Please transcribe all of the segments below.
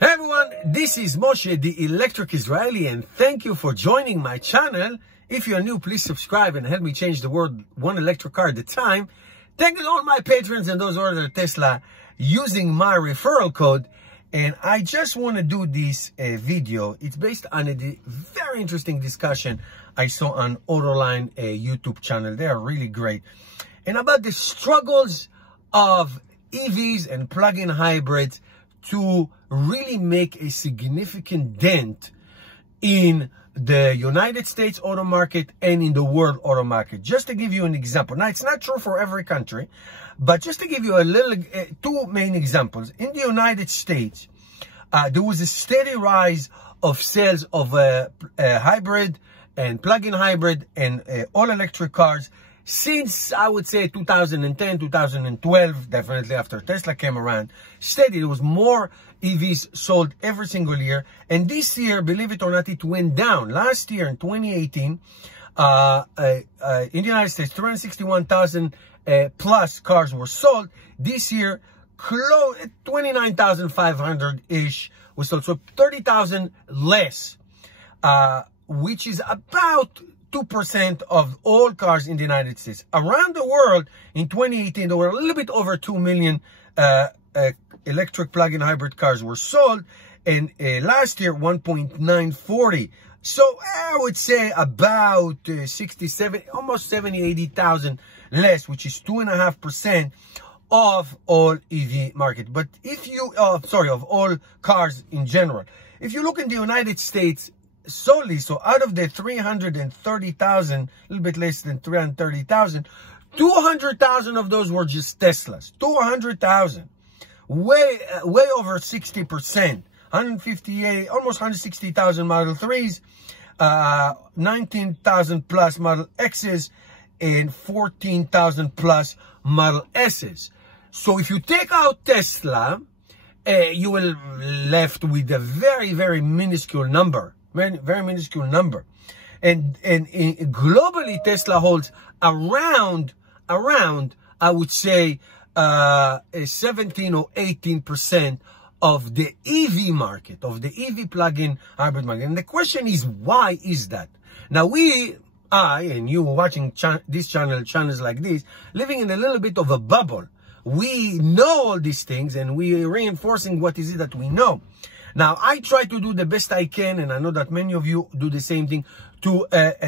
Hey everyone, this is Moshe, the Electric Israeli, and thank you for joining my channel. If you're new, please subscribe and help me change the world one electric car at a time. Thank you to all my patrons and those who ordered a Tesla using my referral code. And I just want to do this video. It's based on a very interesting discussion I saw on Autoline YouTube channel. They are really great. And about the struggles of EVs and plug-in hybrids to really make a significant dent in the United States auto market and in the world auto market. Just to give you an example. Now, it's not true for every country, but just to give you a little, two main examples. In the United States, there was a steady rise of sales of hybrid and plug-in hybrid and all-electric cars since, I would say, 2010, 2012, definitely after Tesla came around. Steady, there was more EVs sold every single year. And this year, believe it or not, it went down. Last year, in 2018, in the United States, 361,000 plus cars were sold. This year, 29,500-ish was sold. So 30,000 less, which is about 2% of all cars in the United States. Around the world, in 2018, there were a little bit over 2 million electric plug-in hybrid cars were sold, and last year, 1.940. So I would say about 67, almost 70, 80,000 less, which is 2.5% of all EV market. But if you, of all cars in general. If you look in the United States solely, so out of the 330,000, a little bit less than 330,000, 200,000 of those were just Teslas. 200,000, way over 60%. 158, almost 160,000 Model 3s, 19,000 plus Model X's, and 14,000 plus Model S's. So if you take out Tesla, you will left with a very, very minuscule number. Very minuscule number. And globally, Tesla holds around, I would say, 17 or 18% of the EV market, of the EV plug-in hybrid market. And the question is, why is that? Now, I and you watching channels like this, living in a little bit of a bubble. We know all these things, and we are reinforcing what is it that we know. Now, I try to do the best I can, and I know that many of you do the same thing, to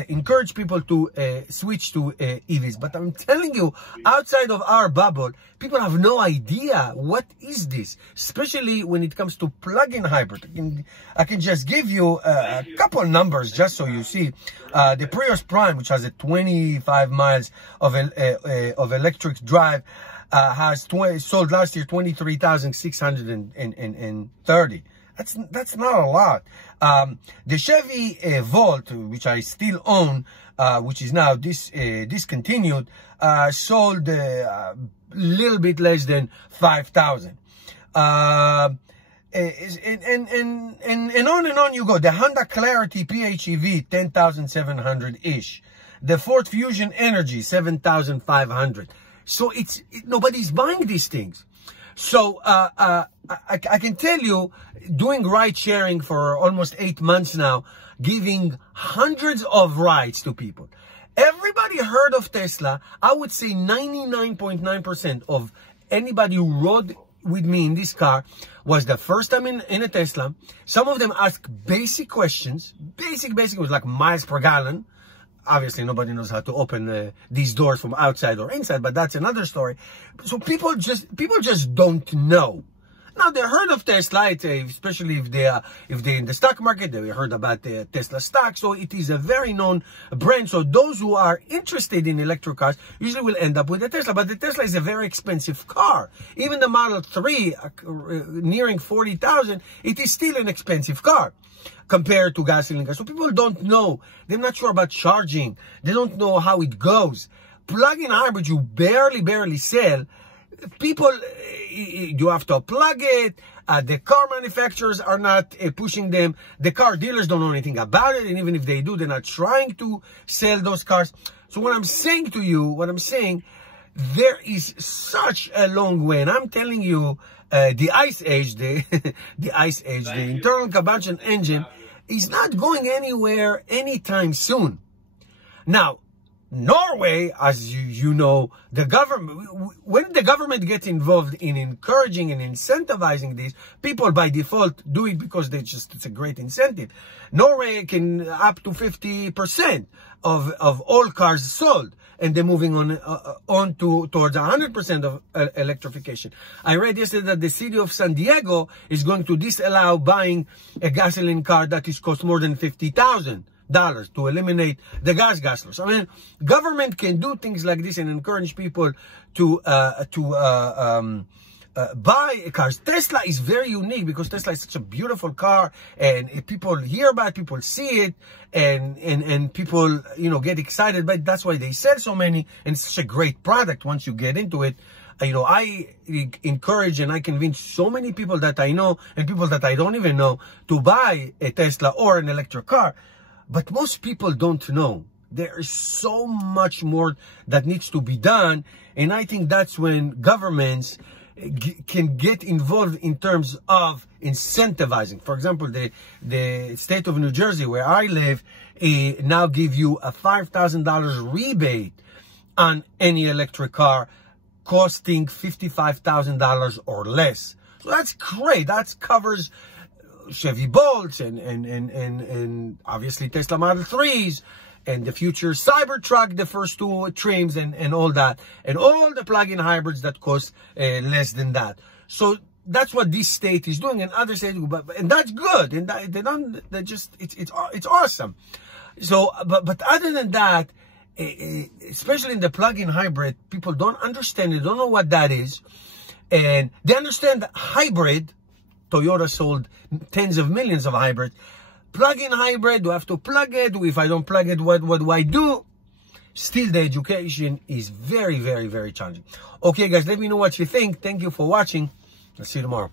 encourage people to switch to EVs. But I'm telling you, outside of our bubble, people have no idea what is this, especially when it comes to plug-in hybrid. I can just give you a couple numbers just so you see. The Prius Prime, which has a 25 miles of electric drive, has sold last year 23,630. That's not a lot. The Chevy Volt, which I still own, which is now discontinued, sold a little bit less than 5,000. And on and on you go. The Honda Clarity PHEV, 10,700-ish. The Ford Fusion Energy, 7,500. So nobody's buying these things. So I can tell you, doing ride sharing for almost 8 months now, giving hundreds of rides to people. Everybody heard of Tesla. I would say 99.9% of anybody who rode with me in this car was the first time in a Tesla. Some of them ask basic questions. Basic was like miles per gallon. Obviously, nobody knows how to open these doors from outside or inside, but that's another story. So people just don't know. Now, they heard of Tesla, especially if they're in the stock market. They heard about the Tesla stock, so it is a very known brand. So those who are interested in electric cars usually will end up with a Tesla. But the Tesla is a very expensive car. Even the Model 3, nearing 40,000, it is still an expensive car compared to gasoline cars. So people don't know. They're not sure about charging. They don't know how it goes. Plug-in hybrid, you barely sell. People, you have to plug it. The car manufacturers are not pushing them. The car dealers don't know anything about it. And even if they do, they're not trying to sell those cars. So what I'm saying to you, there is such a long way. And I'm telling you, the Ice Age, the Ice Age, the internal combustion engine is not going anywhere anytime soon. Now, Norway, as you know, the government, when the government gets involved in encouraging and incentivizing these, people by default do it because it's a great incentive. Norway can up to 50% of all cars sold, and they're moving on towards 100% of electrification. I read yesterday that the city of San Diego is going to disallow buying a gasoline car that is cost more than $50,000 to eliminate the gas guzzlers. I mean, government can do things like this and encourage people to buy cars. Tesla is very unique because Tesla is such a beautiful car, and if people hear about it, people see it, and people, you know, get excited. But that's why they sell so many, and it's such a great product once you get into it. You know, I encourage and I convince so many people that I know and people that I don't even know to buy a Tesla or an electric car. But most people don't know. There is so much more that needs to be done. And I think that's when governments can get involved in terms of incentivizing. For example, the state of New Jersey, where I live, now give you a $5,000 rebate on any electric car costing $55,000 or less. So that's great. That covers Chevy Bolts and obviously Tesla Model 3s and the future Cybertruck, the first two trims and all that, and all the plug-in hybrids that cost less than that. So that's what this state is doing, and other states, and that's good. And it's awesome. So, but other than that, especially in the plug-in hybrid, people don't understand it, don't know what that is, and they understand that hybrid. Toyota sold tens of millions of hybrids. Plug-in hybrid, do I have to plug it? If I don't plug it, what do I do? Still, the education is very, very, very challenging. Okay, guys, let me know what you think. Thank you for watching. I'll see you tomorrow.